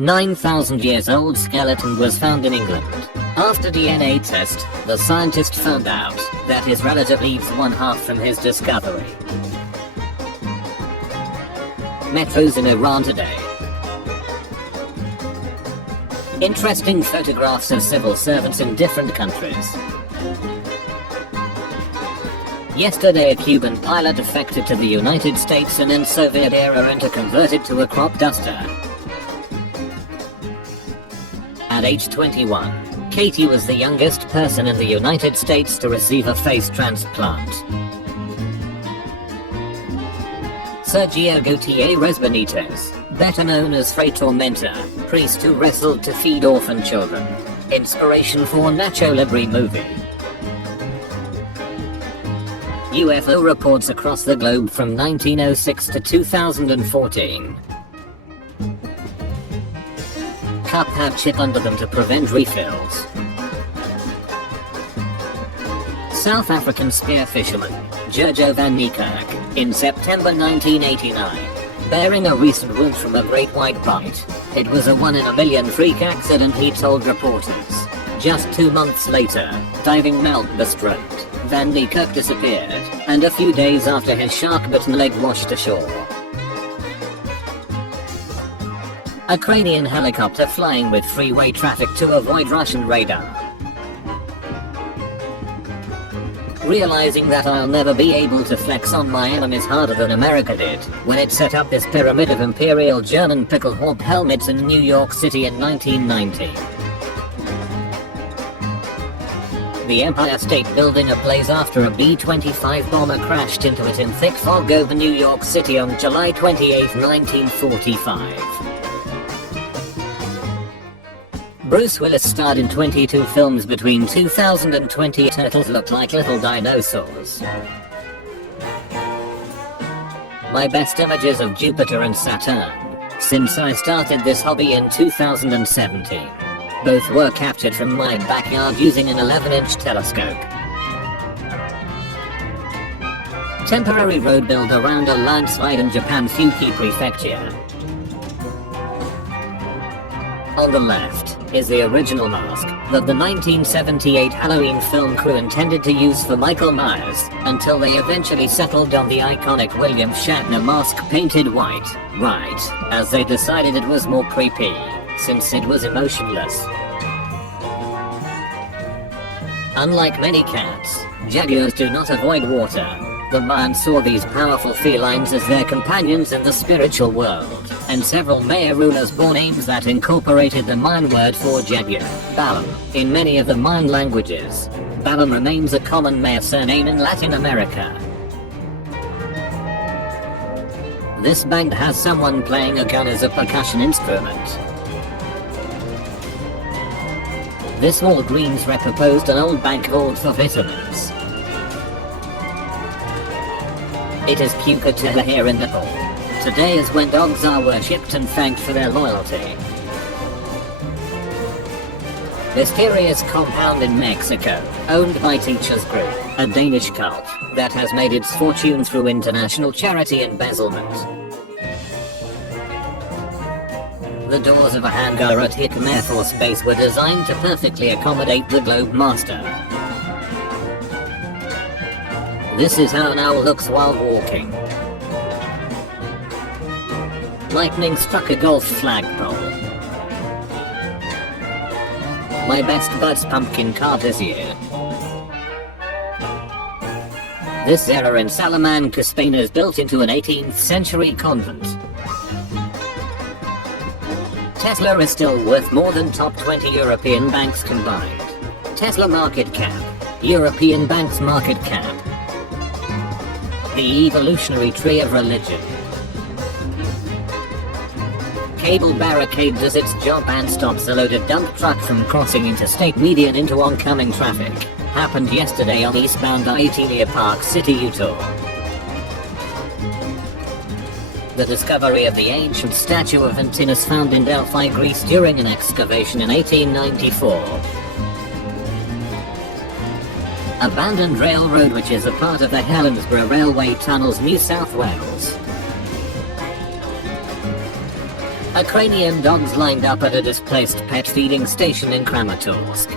9,000 years old skeleton was found in England. After DNA test, the scientist found out that his relative leaves one half from his discovery. Metros in Iran today. Interesting photographs of civil servants in different countries. Yesterday a Cuban pilot defected to the United States and in Soviet era and converted to a crop duster. At age 21, Katie was the youngest person in the United States to receive a face transplant. Sergio Gutierrez Benitez, better known as Fray Tormenta, priest who wrestled to feed orphan children. Inspiration for Nacho Libre movie. UFO reports across the globe from 1906 to 2014. Cup had chip under them to prevent refills. South African spear fisherman, Giorgio van Niekerk, in September 1989, bearing a recent wound from a great white bite. It was a 1 in a million freak accident, he told reporters. Just 2 months later, diving Melbourne stroke, Van Niekerk disappeared, and a few days after his shark-bitten leg washed ashore. A Ukrainian helicopter flying with freeway traffic to avoid Russian radar. Realizing that I'll never be able to flex on my enemies harder than America did when it set up this pyramid of Imperial German picklehorn helmets in New York City in 1990. The Empire State Building ablaze after a B-25 bomber crashed into it in thick fog over New York City on July 28, 1945. Bruce Willis starred in 22 films between 2000 and 20. Turtles look like little dinosaurs. My best images of Jupiter and Saturn since I started this hobby in 2017. Both were captured from my backyard using an 11-inch telescope. Temporary road build around a landslide in Japan, Fuki Prefecture. On the left is the original mask that the 1978 Halloween film crew intended to use for Michael Myers, until they eventually settled on the iconic William Shatner mask painted white, right, as they decided it was more creepy, since it was emotionless. Unlike many cats, jaguars do not avoid water. The man saw these powerful felines as their companions in the spiritual world, and several Mayarunas bore names that incorporated the Mayan word for jaguar, Balam, in many of the Mayan languages. Balam remains a common Maya surname in Latin America. This band has someone playing a gun as a percussion instrument. This Walgreens rep proposed an old bank vault for vitamins. It is Puka to here in Nepal. Today is when dogs are worshipped and thanked for their loyalty. Mysterious compound in Mexico, owned by Teachers Group, a Danish cult that has made its fortune through international charity embezzlement. The doors of a hangar at Hickam Air Force Base were designed to perfectly accommodate the Globe Master. This is how an owl looks while walking. Lightning struck a golf flagpole. My best bud's pumpkin carved this year. This error in Salamanca, Spain is built into an 18th century convent. Tesla is still worth more than top 20 European banks combined. Tesla market cap, European banks market cap. The evolutionary tree of religion. Cable barricade does its job and stops a loaded dump truck from crossing interstate median into oncoming traffic. Happened yesterday on eastbound I-80 Park City, Utah. The discovery of the ancient statue of Antinous found in Delphi, Greece during an excavation in 1894. Abandoned railroad which is a part of the Helensburgh Railway Tunnels, New South Wales. A cranium dogs lined up at a displaced pet feeding station in Kramatorsk.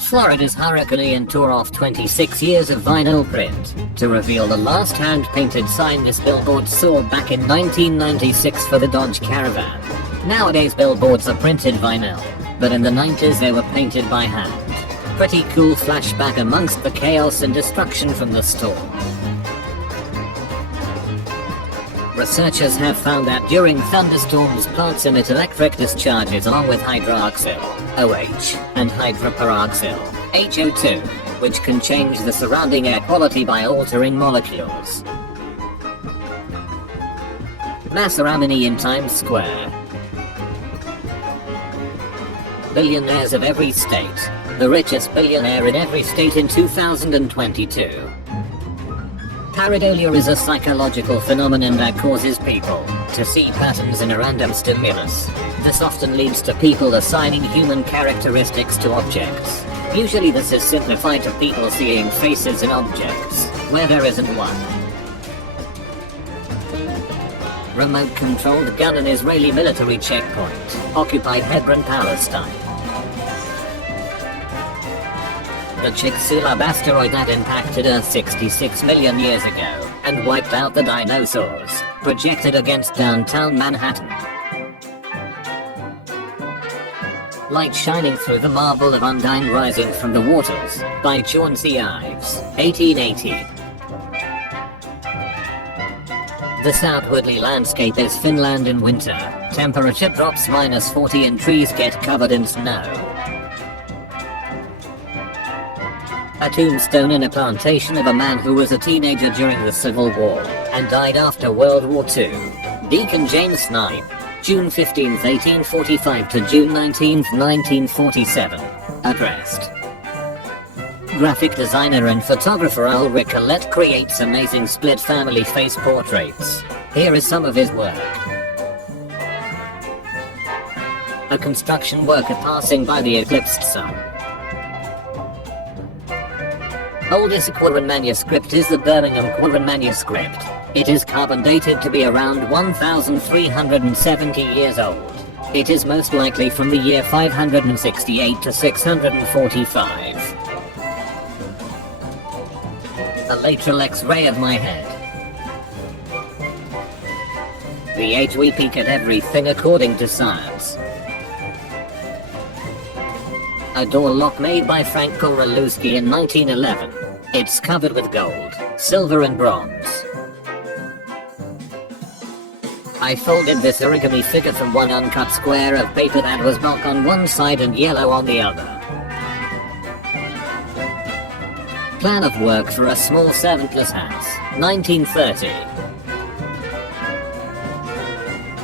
Florida's Hurricane Ian tore off 26 years of vinyl print to reveal the last hand-painted sign this billboard saw back in 1996 for the Dodge Caravan. Nowadays billboards are printed vinyl, but in the 90s they were painted by hand. Pretty cool flashback amongst the chaos and destruction from the storm. Researchers have found that during thunderstorms plants emit electric discharges along with hydroxyl, OH, and hydroperoxyl, HO2, which can change the surrounding air quality by altering molecules. Massaramini in Times Square. Billionaires of every state. The richest billionaire in every state in 2022. Pareidolia is a psychological phenomenon that causes people to see patterns in a random stimulus. This often leads to people assigning human characteristics to objects. Usually this is simplified to people seeing faces in objects, where there isn't one. Remote-controlled gun in Israeli military checkpoint, occupied Hebron, Palestine. The Chicxulub asteroid that impacted Earth 66 million years ago and wiped out the dinosaurs, projected against downtown Manhattan. Light shining through the marble of Undine rising from the waters, by Chauncey Ives, 1880. The southwardly landscape is Finland in winter, temperature drops -40 and trees get covered in snow. A tombstone in a plantation of a man who was a teenager during the Civil War and died after World War II. Deacon James Snipe, June 15, 1845 to June 19, 1947. Addressed. Graphic designer and photographer Ulrich Collette creates amazing split family face portraits. Here is some of his work. A construction worker passing by the eclipsed sun. Oldest Qur'an manuscript is the Birmingham Qur'an manuscript. It is carbon dated to be around 1,370 years old. It is most likely from the year 568 to 645. A lateral X-ray of my head. The age we peek at everything according to science. A door lock made by Frank Koralewski in 1911. It's covered with gold, silver and bronze. I folded this origami figure from one uncut square of paper that was black on one side and yellow on the other. Plan of work for a small servantless house, 1930.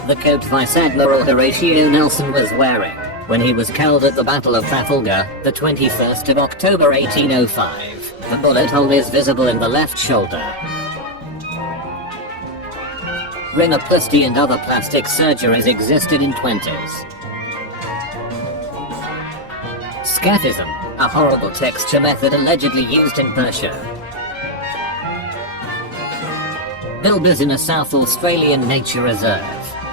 The coat Vice Admiral Horatio Nelson was wearing when he was killed at the Battle of Trafalgar, the 21st of October 1805. The bullet hole is visible in the left shoulder. Rhinoplasty and other plastic surgeries existed in 20s. Scaphism, a horrible texture method allegedly used in Persia. Bilbas in a South Australian nature reserve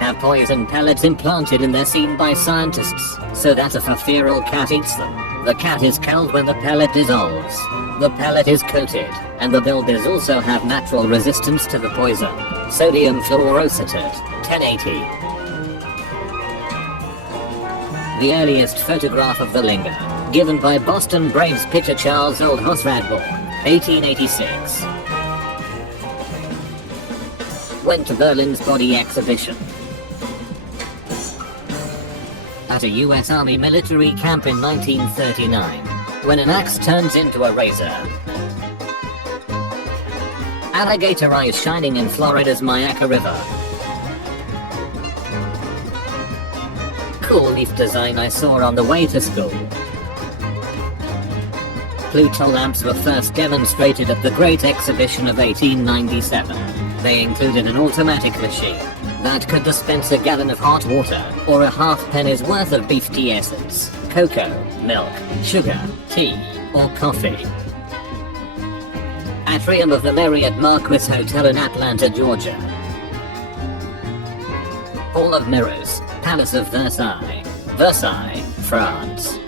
have poison pellets implanted in their semen by scientists, so that if a feral cat eats them, the cat is killed when the pellet dissolves. The pellet is coated, and the bilbas also have natural resistance to the poison. Sodium fluorocetate, 1080. The earliest photograph of the Linga, given by Boston Braves pitcher Charles Oldhouse Radbourne, 1886. Went to Berlin's body exhibition. At a US Army military camp in 1939, when an axe turns into a razor. Alligator eyes shining in Florida's Myakka River. Cool leaf design I saw on the way to school. Pluto lamps were first demonstrated at the Great Exhibition of 1897. They included an automatic machine that could dispense a gallon of hot water or a half penny's worth of beef tea essence, cocoa, milk, sugar, tea, or coffee. Atrium of the Marriott Marquis Hotel in Atlanta, Georgia. Hall of Mirrors, Palace of Versailles, Versailles, France.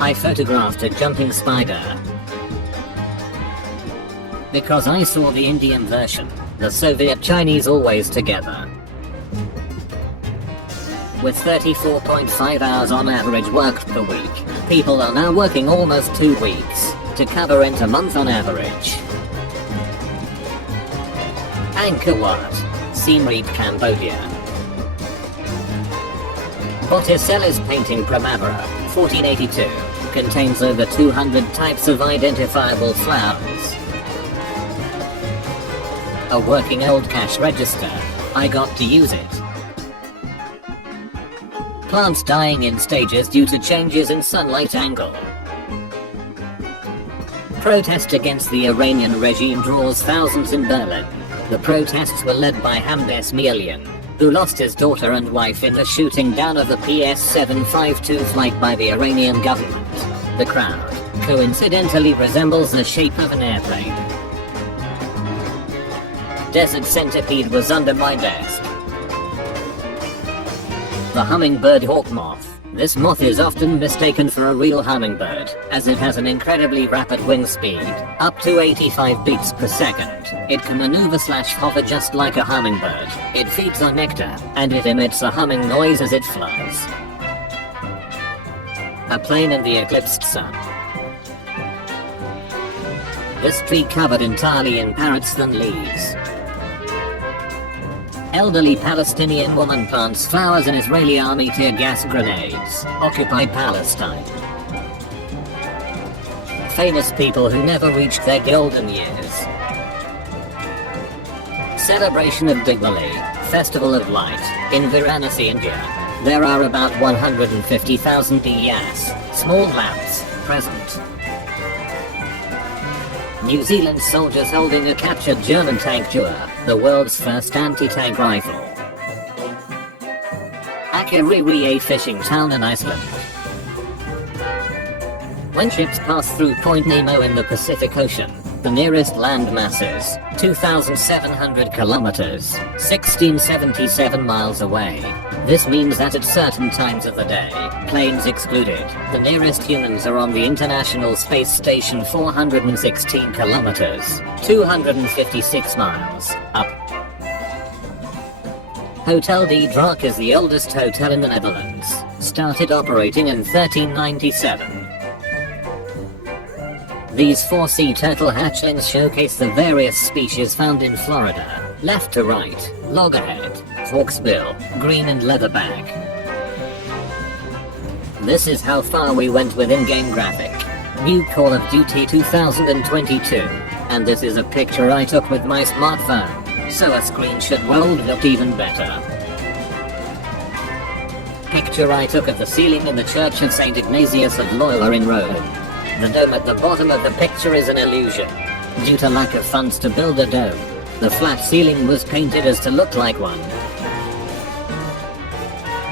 I photographed a jumping spider because I saw the Indian version, the Soviet Chinese always together. With 34.5 hours on average worked per week, people are now working almost 2 weeks to cover rent a month on average. Angkor Wat, Siem Reap, Cambodia. Botticelli's painting Primavera, 1482, contains over 200 types of identifiable flowers. A working old cash register. I got to use it. Plants dying in stages due to changes in sunlight angle. Protest against the Iranian regime draws thousands in Berlin. The protests were led by Hamd Esmailian, who lost his daughter and wife in the shooting down of the PS-752 flight by the Iranian government. The crowd, coincidentally, resembles the shape of an airplane. Desert centipede was under my desk. The hummingbird hawk moth. This moth is often mistaken for a real hummingbird, as it has an incredibly rapid wing speed, up to 85 beats per second. It can maneuver/hover just like a hummingbird. It feeds on nectar, and it emits a humming noise as it flies. A plane and the eclipsed sun. This tree covered entirely in parrots and leaves. Elderly Palestinian woman plants flowers in Israeli army tear gas grenades. Occupy Palestine. Famous people who never reached their golden years. Celebration of Diwali, Festival of Light, in Varanasi, India. There are about 150,000 diyas, small lamps, present. New Zealand soldiers holding a captured German tank Jua, the world's first anti-tank rifle. Akureyri, a fishing town in Iceland. When ships pass through Point Nemo in the Pacific Ocean, the nearest land masses, 2,700 kilometers, 1,677 miles away. This means that at certain times of the day, planes excluded, the nearest humans are on the International Space Station 416 kilometers, 256 miles, up. Hotel de Draak is the oldest hotel in the Netherlands, started operating in 1397. These 4 sea turtle hatchlings showcase the various species found in Florida. Left to right, loggerhead, hawksbill, green and leatherback. This is how far we went with in-game graphic. New Call of Duty 2022. And this is a picture I took with my smartphone, so a screenshot would look even better. Picture I took of the ceiling in the Church of St. Ignatius of Loyola in Rome. The dome at the bottom of the picture is an illusion. Due to lack of funds to build a dome, the flat ceiling was painted as to look like one.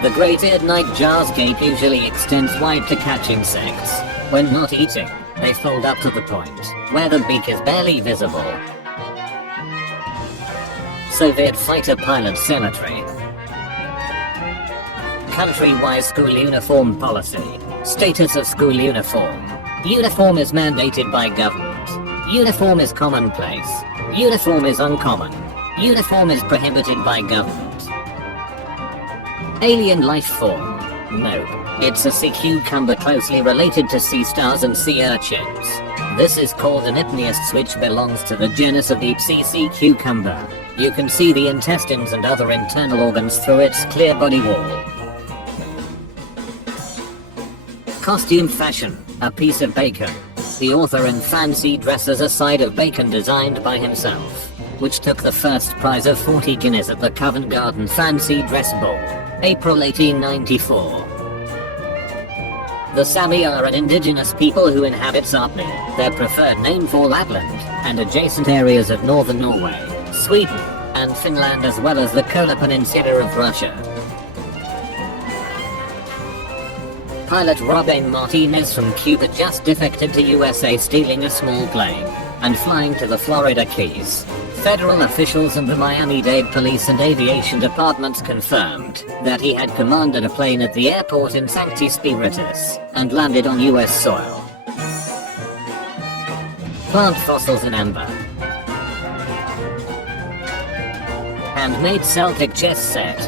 The great-eared nightjar's gape usually extends wide to catch insects. When not eating, they fold up to the point where the beak is barely visible. Soviet fighter pilot cemetery. Country-wide school uniform policy. Status of school uniform. Uniform is mandated by government. Uniform is commonplace. Uniform is uncommon. Uniform is prohibited by government. Alien life form. Nope. It's a sea cucumber closely related to sea stars and sea urchins. This is called an Ipneus, which belongs to the genus of deep-sea sea cucumber. You can see the intestines and other internal organs through its clear body wall. Costume fashion, a piece of bacon. The author in Fancy Dresses a side of bacon designed by himself, which took the first prize of 40 guineas at the Covent Garden Fancy Dress Ball, April 1894. The Sami are an indigenous people who inhabit Sapmi, their preferred name for Lapland, and adjacent areas of northern Norway, Sweden, and Finland, as well as the Kola Peninsula of Russia. Pilot Robin Martinez from Cuba just defected to USA, stealing a small plane and flying to the Florida Keys. Federal officials and the Miami-Dade Police and Aviation Department confirmed that he had commanded a plane at the airport in Sancti Spiritus and landed on US soil. Plant fossils in amber. Handmade Celtic chess set.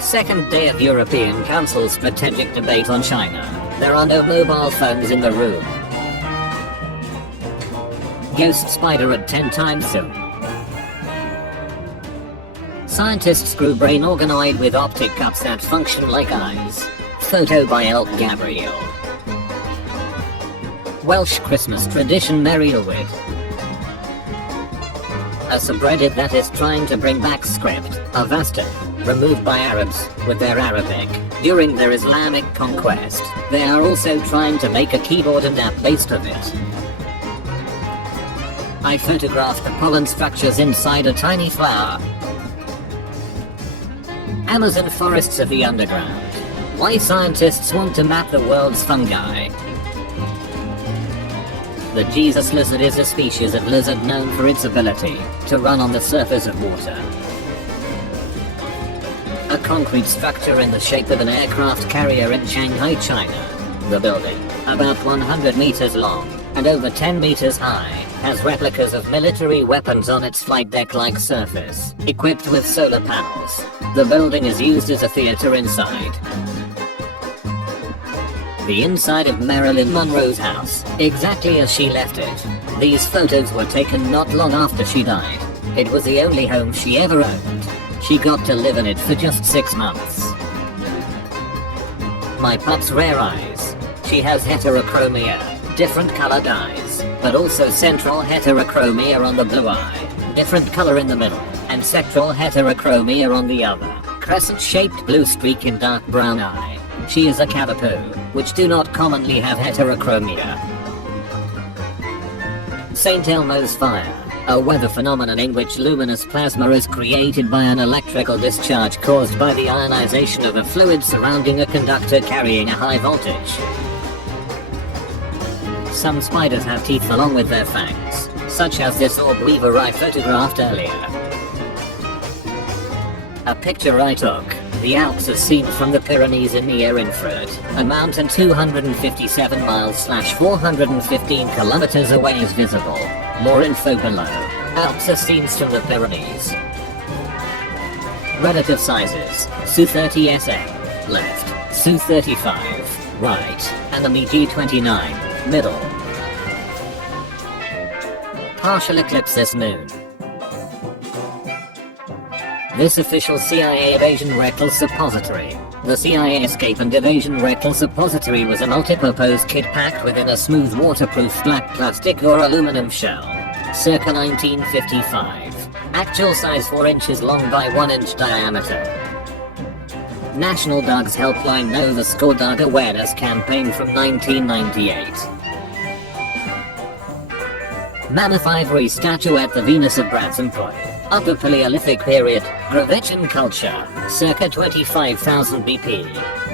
Second day of European Council strategic debate on China. There are no mobile phones in the room. Ghost spider at 10 times zoom. Scientists grew brain organoid with optic cups that function like eyes. Photo by Elk Gabriel. Welsh Christmas tradition Merrielwood. A subreddit that is trying to bring back script, Avastin, removed by Arabs, with their Arabic, during their Islamic conquest. They are also trying to make a keyboard and app based on it. I photographed the pollen structures inside a tiny flower. Amazon forests of the underground. Why scientists want to map the world's fungi. The Jesus lizard is a species of lizard known for its ability to run on the surface of water. A concrete structure in the shape of an aircraft carrier in Shanghai, China. The building, about 100 meters long and over 10 meters high, has replicas of military weapons on its flight deck-like surface, equipped with solar panels. The building is used as a theater inside. The inside of Marilyn Monroe's house, exactly as she left it. These photos were taken not long after she died. It was the only home she ever owned. She got to live in it for just 6 months. My pup's rare eyes. She has heterochromia, different colored eyes, but also central heterochromia on the blue eye, different color in the middle, and sectoral heterochromia on the other. Crescent-shaped blue streak in dark brown eye. She is a Cavapoo, which do not commonly have heterochromia. St. Elmo's fire, a weather phenomenon in which luminous plasma is created by an electrical discharge caused by the ionization of a fluid surrounding a conductor carrying a high voltage. Some spiders have teeth along with their fangs, such as this orb weaver I photographed earlier. A picture I took. The Alps are seen from the Pyrenees in near infrared. A mountain 257 miles / 415 kilometers away is visible. More info below. Alps are seen from the Pyrenees. Relative sizes. Su-30 left, Su-35 right, and the MiG-29 middle. Partial eclipse this moon. This official CIA evasion rectal suppository. The CIA escape and evasion rectal suppository was a multipurpose kit packed within a smooth waterproof black plastic or aluminum shell. Circa 1955. Actual size 4 inches long by 1 inch diameter. National Dogs Helpline know the Score Dog Awareness Campaign from 1998. Mammoth ivory statue at the Venus of Bradsemploy. Upper Paleolithic period, Gravechan culture, circa 25,000 BP.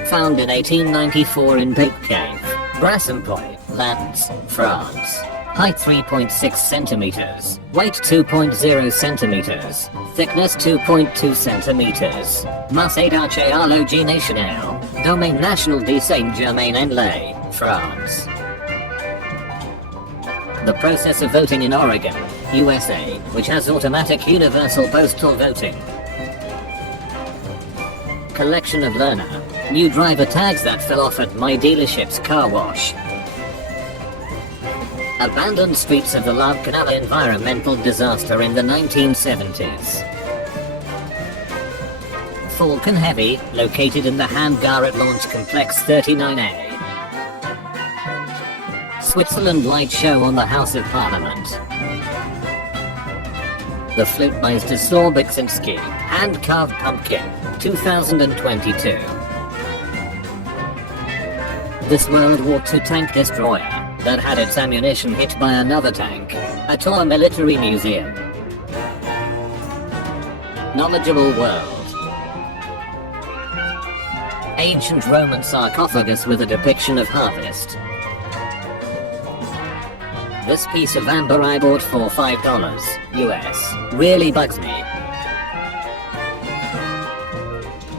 Found in 1894 in Bape Cave, Bradsemploy, Landes, France. Height 3.6 centimeters, weight 2.0 centimeters, thickness 2.2 centimeters. Musée d'Archéologie Nationale, Domaine National de Saint-Germain-en-Laye, France. The process of voting in Oregon, USA, which has automatic universal postal voting. Collection of learner. New driver tags that fell off at my dealership's car wash. Abandoned streets of the Love Canal environmental disaster in the 1970s. Falcon Heavy, located in the hangar at Launch Complex 39A. Switzerland light show on the House of Parliament. The Flute by Zdzisław Beksinski, hand-carved pumpkin, 2022. This World War II tank destroyer that had its ammunition hit by another tank. Atoll Military Museum. Knowledgeable world. Ancient Roman sarcophagus with a depiction of harvest. This piece of amber I bought for $5 US really bugs me.